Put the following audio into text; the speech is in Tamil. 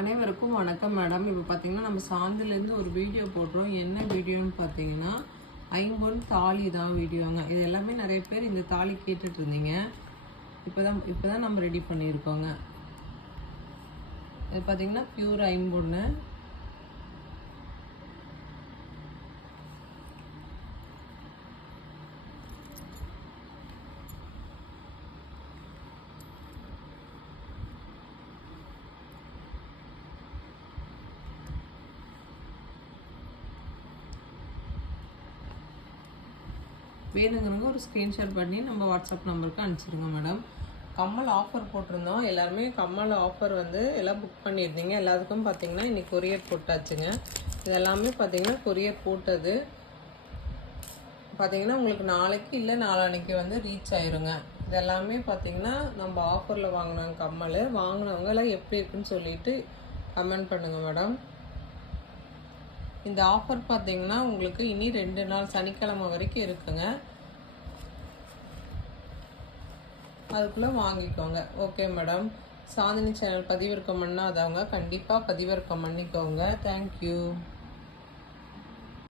அனைவருக்கும் வணக்கம் மேடம். இப்போ பார்த்தீங்கன்னா நம்ம சாந்திலேருந்து ஒரு வீடியோ போடுறோம். என்ன வீடியோன்னு பார்த்தீங்கன்னா ஐம்பொன் தாலி தான் வீடியோங்க. இது எல்லாமே நிறைய பேர் இந்த தாலி கேட்டுட்டு இருந்தீங்க. இப்போ தான் நம்ம ரெடி பண்ணியிருக்கோங்க. இது பார்த்தீங்கன்னா பியூர் ஐம்பொன்னு. வேணுங்கிறவங்க ஒரு ஸ்க்ரீன்ஷாட் பண்ணி நம்ம வாட்ஸ்அப் நம்பருக்கு அனுப்பிச்சிடுங்க மேடம். கம்மல் ஆஃபர் போட்டிருந்தோம். எல்லாருமே கம்மல் ஆஃபர் எல்லாம் புக் பண்ணியிருந்தீங்க. எல்லாத்துக்கும் பார்த்தீங்கன்னா இன்றைக்கி கொரியர் போட்டாச்சுங்க. இது எல்லாமே பார்த்தீங்கன்னா கொரியர் போட்டது பார்த்தீங்கன்னா உங்களுக்கு நாளைக்கு இல்லை நாளான்னைக்கு ரீச் ஆயிருங்க. இது எல்லாமே பார்த்தீங்கன்னா நம்ம ஆஃபரில் வாங்கினாங்க. கம்மல் வாங்கினவங்க எல்லாம் எப்படி இருக்குன்னு சொல்லிட்டு கமெண்ட் பண்ணுங்கள் மேடம். இந்த ஆஃபர் பார்த்தீங்கன்னா உங்களுக்கு இனி 2 நாள் சனிக்கிழமை வரைக்கும் இருக்குங்க. அதுக்குள்ளே வாங்கிக்கோங்க. Okay madam. சாந்தினி சேனல் பதிவிறக்கம் பண்ணாதவங்க கண்டிப்பாக பதிவிறக்கம் பண்ணிக்கோங்க. தேங்க்யூ.